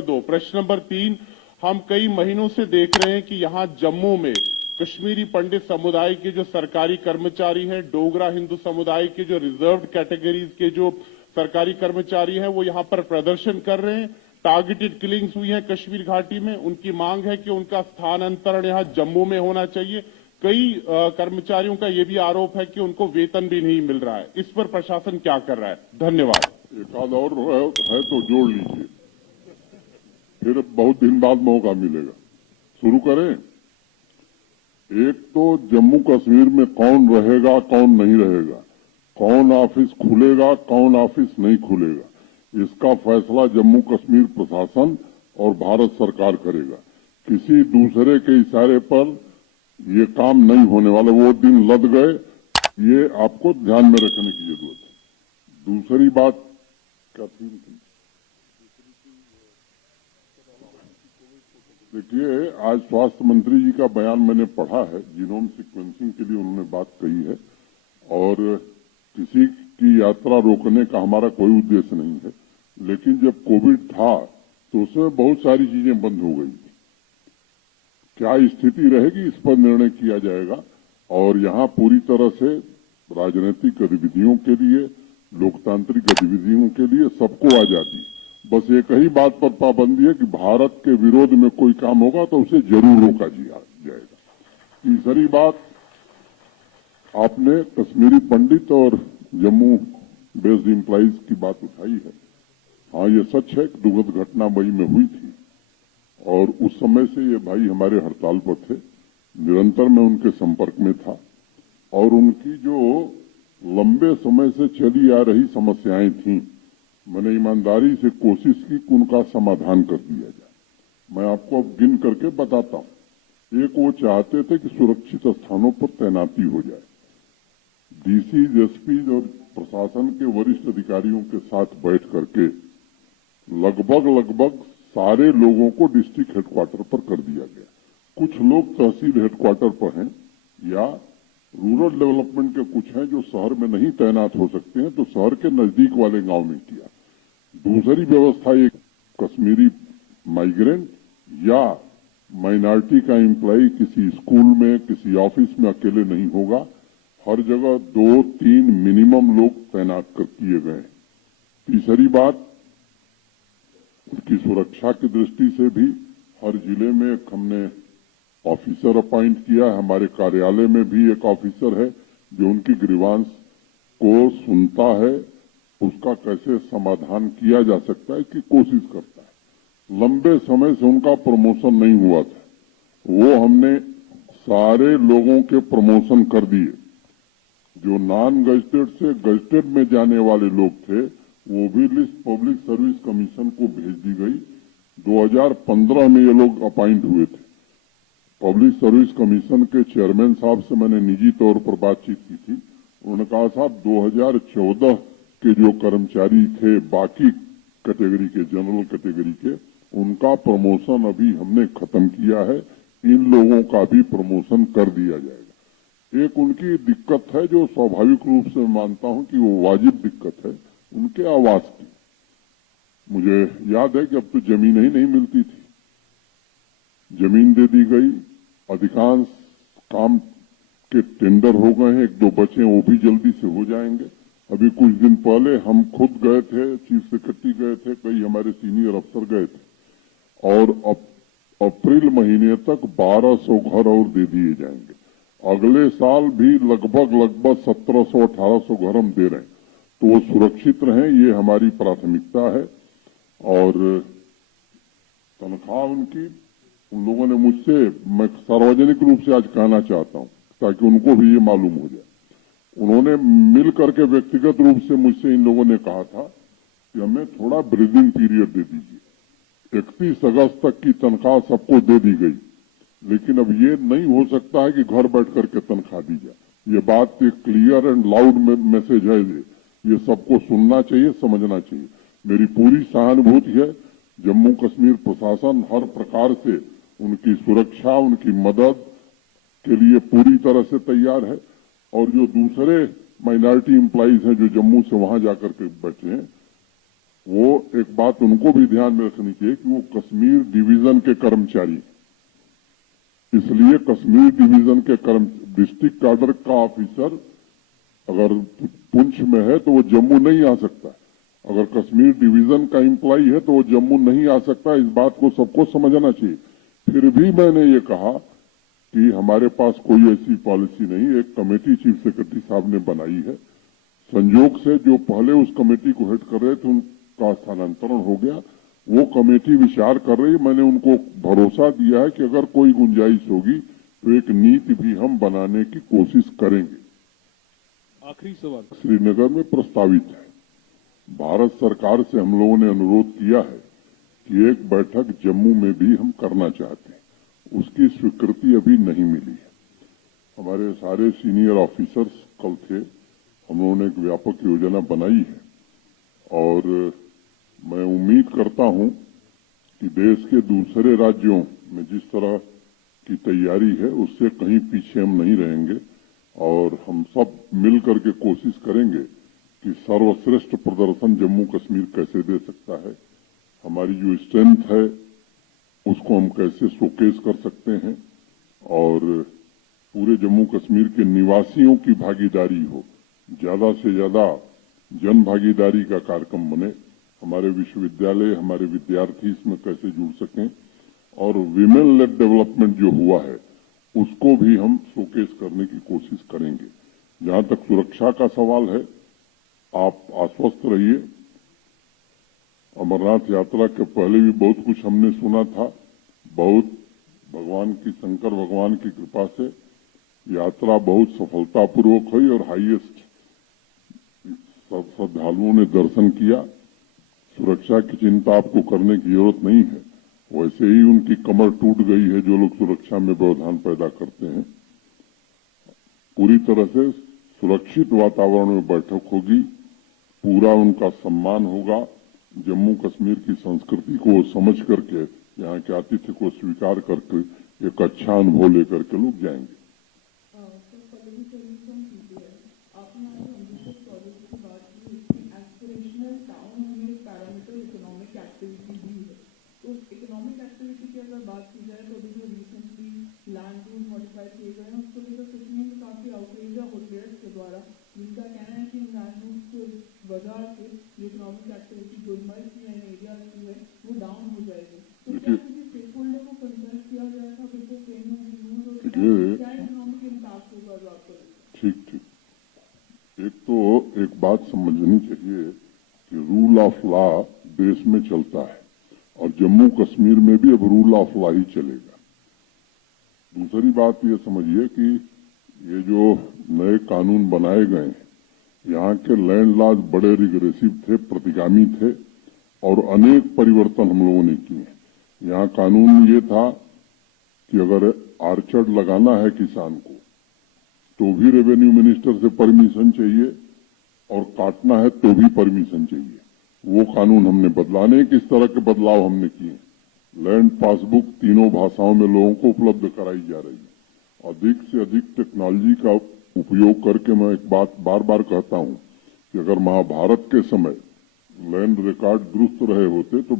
Number 2। प्रश्न number 3, हम कई महीनों से देख रहे हैं कि यहां जम्मू में कश्मीरी पंडित समुदाय के जो सरकारी कर्मचारी हैं, डोगरा हिंदू समुदाय के जो रिजर्व्ड कैटेगरीज के जो सरकारी कर्मचारी हैं, वो यहां पर प्रदर्शन कर रहे हैं। टारगेटेड किलिंग्स हुई हैं कश्मीर घाटी में। उनकी मांग है कि उनका स्थानांतरण यहां जम्मू में होना चाहिए। कई कर्मचारियों का यह भी आरोप है कि उनको वेतन भी नहीं मिल रहा है। इस पर प्रशासन क्या कर रहा है? धन्यवाद। एक आध और है तो जोड़ लीजिए, फिर बहुत दिन बाद मौका मिलेगा। शुरू करें। एक तो जम्मू कश्मीर में कौन रहेगा, कौन नहीं रहेगा, कौन ऑफिस खुलेगा, कौन ऑफिस नहीं खुलेगा, इसका फैसला जम्मू कश्मीर प्रशासन और भारत सरकार करेगा। किसी दूसरे के इशारे पर ये काम नहीं होने वाला। वो दिन लद गए, ये आपको ध्यान में रखने की जरूरत है। दूसरी बात क्या थी? देखिए, आज स्वास्थ्य मंत्री जी का बयान मैंने पढ़ा है। जीनोम सीक्वेंसिंग के लिए उन्होंने बात कही है और किसी की यात्रा रोकने का हमारा कोई उद्देश्य नहीं है। लेकिन जब कोविड था तो उसमें बहुत सारी चीजें बंद हो गई। क्या स्थिति रहेगी इस पर निर्णय किया जाएगा और यहाँ पूरी तरह से राजनीतिक गतिविधियों के लिए, लोकतांत्रिक गतिविधियों के लिए सबको आजादी। बस एक ही बात पर पाबंदी है कि भारत के विरोध में कोई काम होगा तो उसे जरूर रोका जाएगा। तीसरी बात, आपने कश्मीरी पंडित और जम्मू बेस्ड एम्प्लॉइज की बात उठाई है। हाँ, ये सच है कि दुखद घटना मई में हुई थी और उस समय से ये भाई हमारे हड़ताल पर थे। निरंतर मैं उनके संपर्क में था और उनकी जो लंबे समय से चली आ रही समस्याएं थीं, मैंने ईमानदारी से कोशिश की कि उनका समाधान कर दिया जाए। मैं आपको अब गिन करके बताता हूं। एक, वो चाहते थे कि सुरक्षित स्थानों पर तैनाती हो जाए। डीसी, एसपी और प्रशासन के वरिष्ठ अधिकारियों के साथ बैठ करके लगभग सारे लोगों को डिस्ट्रिक्ट हेडक्वार्टर पर कर दिया गया। कुछ लोग तहसील हेडक्वार्टर पर हैं या रूरल डेवलपमेंट के कुछ हैं जो शहर में नहीं तैनात हो सकते हैं, तो शहर के नजदीक वाले गांव में किया। दूसरी व्यवस्था, एक कश्मीरी माइग्रेंट या माइनॉरिटी का एम्प्लॉय किसी स्कूल में, किसी ऑफिस में अकेले नहीं होगा। हर जगह 2-3 मिनिमम लोग तैनात किए गए। तीसरी बात, उनकी सुरक्षा की दृष्टि से भी हर जिले में हमने ऑफिसर अपॉइंट किया। हमारे कार्यालय में भी एक ऑफिसर है जो उनकी ग्रीवांस को सुनता है, उसका कैसे समाधान किया जा सकता है इसकी कोशिश करता है। लंबे समय से उनका प्रमोशन नहीं हुआ था, वो हमने सारे लोगों के प्रमोशन कर दिए। जो नॉन गजटेड से गजटेड में जाने वाले लोग थे, वो भी लिस्ट पब्लिक सर्विस कमीशन को भेज दी गई। 2015 में ये लोग अपॉइंट हुए थे। पब्लिक सर्विस कमीशन के चेयरमैन साहब से मैंने निजी तौर पर बातचीत की थी। उन्होंने कहा, साहब 2014 के जो कर्मचारी थे बाकी कैटेगरी के, जनरल कैटेगरी के, उनका प्रमोशन अभी हमने खत्म किया है। इन लोगों का भी प्रमोशन कर दिया जाएगा। एक उनकी दिक्कत है जो स्वाभाविक रूप से मानता हूं कि वो वाजिब दिक्कत है, उनके आवास की। मुझे याद है कि अब तो जमीन ही नहीं मिलती थी, जमीन दे दी गई। अधिकांश काम के टेंडर हो गए हैं, 1-2 बचे, वो भी जल्दी से हो जाएंगे। अभी कुछ दिन पहले हम खुद गए थे, चीफ सेक्रेटरी गए थे, कई हमारे सीनियर अफसर गए थे और अप्रैल महीने तक 1200 घर और दे दिए जाएंगे। अगले साल भी लगभग 1700-1800 घर हम दे रहे हैं। तो वो सुरक्षित रहें, ये हमारी प्राथमिकता है। और तनख्वाह उनकी, उन लोगों ने मुझसे, मैं सार्वजनिक रूप से आज कहना चाहता हूं ताकि उनको भी ये मालूम हो जाए, उन्होंने मिल करके व्यक्तिगत रूप से मुझसे इन लोगों ने कहा था कि हमें थोड़ा ब्रीदिंग पीरियड दे दीजिए। 31 अगस्त तक की तनख्वाह सबको दे दी गई, लेकिन अब ये नहीं हो सकता है कि घर बैठ करके तनख्वाह दी जाए। ये बात एक क्लियर एंड लाउड मैसेज है, ये सबको सुनना चाहिए, समझना चाहिए। मेरी पूरी सहानुभूति है। जम्मू कश्मीर प्रशासन हर प्रकार से उनकी सुरक्षा, उनकी मदद के लिए पूरी तरह से तैयार है। और जो दूसरे माइनॉरिटी एम्प्लॉइज हैं जो जम्मू से वहां जाकर के बैठे हैं, वो एक बात उनको भी ध्यान में रखनी चाहिए कि वो कश्मीर डिवीजन के कर्मचारी, इसलिए कश्मीर डिवीजन के डिस्ट्रिक्ट कैडर का ऑफिसर अगर पुंछ में है तो वो जम्मू नहीं आ सकता, अगर कश्मीर डिवीजन का एम्प्लॉई है तो वो जम्मू नहीं आ सकता। इस बात को सबको समझना चाहिए। फिर भी मैंने ये कहा कि हमारे पास कोई ऐसी पॉलिसी नहीं, एक कमेटी चीफ सेक्रेटरी साहब ने बनाई है। संयोग से जो पहले उस कमेटी को हेड कर रहे थे उनका स्थानांतरण हो गया, वो कमेटी विचार कर रही है। मैंने उनको भरोसा दिया है कि अगर कोई गुंजाइश होगी तो एक नीति भी हम बनाने की कोशिश करेंगे। आखिरी सवाल श्रीनगर में प्रस्तावित है। भारत सरकार से हम लोगों ने अनुरोध किया है कि एक बैठक जम्मू में भी हम करना चाहते हैं, उसकी स्वीकृति अभी नहीं मिली है। हमारे सारे सीनियर ऑफिसर्स कल थे, हम लोगों ने एक व्यापक योजना बनाई है और मैं उम्मीद करता हूं कि देश के दूसरे राज्यों में जिस तरह की तैयारी है उससे कहीं पीछे हम नहीं रहेंगे और हम सब मिलकर के कोशिश करेंगे कि सर्वश्रेष्ठ प्रदर्शन जम्मू कश्मीर कैसे दे सकता है, हमारी जो स्ट्रेंथ है उसको हम कैसे शोकेस कर सकते हैं और पूरे जम्मू कश्मीर के निवासियों की भागीदारी हो, ज्यादा से ज्यादा जन भागीदारी का कार्यक्रम बने, हमारे विश्वविद्यालय, हमारे विद्यार्थी इसमें कैसे जुड़ सकें और विमेन लेड डेवलपमेंट जो हुआ है उसको भी हम शोकेस करने की कोशिश करेंगे। जहां तक सुरक्षा का सवाल है, आप आश्वस्त रहिए। अमरनाथ यात्रा के पहले भी बहुत कुछ हमने सुना था, बहुत शंकर भगवान की कृपा से यात्रा बहुत सफलतापूर्वक हुई और हाईएस्ट श्रद्धालुओं ने दर्शन किया। सुरक्षा की चिंता आपको करने की जरूरत नहीं है, वैसे ही उनकी कमर टूट गई है जो लोग सुरक्षा में व्यवधान पैदा करते हैं। पूरी तरह से सुरक्षित वातावरण में बैठक होगी, पूरा उनका सम्मान होगा। जम्मू कश्मीर की संस्कृति को समझ करके, यहाँ के आतिथ्य को स्वीकार करके एक अच्छा अनुभव लेकर के लोग जाएंगे। इकोनॉमिक एक्टिविटी की अगर बात की जाए तो अभी जो रिसेंटली लैंड रूल मॉडिफाई किए गए हैं उसको लेकर सोचने में काफी आउटरीच होटलियर्स के द्वारा, जिनका कहना है कि इन लैंड रूल्स को वजह से जो इकोनॉमिक एक्टिविटी गुलमर्ग की एरिया की है वो डाउन हो जाएगी। तो क्या किसी स्टेक होल्डर को कंसल्ट किया गया था बिफोर फ्रेमिंग रूल्स और क्या इकोनॉमिक इम्पैक्ट होगा जो आपको? ठीक, एक तो एक बात समझनी चाहिए कि रूल ऑफ लॉ देश में चलता है और जम्मू कश्मीर में भी अब रूल ऑफ लॉ ही चलेगा। दूसरी बात ये समझिए कि ये जो नए कानून बनाए गए हैं, यहाँ के लैंड लॉज बड़े रिग्रेसिव थे, प्रतिगामी थे और अनेक परिवर्तन हम लोगों ने किए। यहाँ कानून ये था कि अगर आर्चर्ड लगाना है किसान को तो भी रेवेन्यू मिनिस्टर से परमिशन चाहिए और काटना है तो भी परमिशन चाहिए। वो कानून हमने बदला, अनेक इस तरह के बदलाव हमने किए। लैंड पासबुक तीनों भाषाओं में लोगों को उपलब्ध कराई जा रही है। अधिक से अधिक टेक्नोलॉजी का उपयोग करके मैं एक बात बार बार कहता हूं कि अगर महाभारत के समय लैंड रिकॉर्ड दुरुस्त रहे होते तो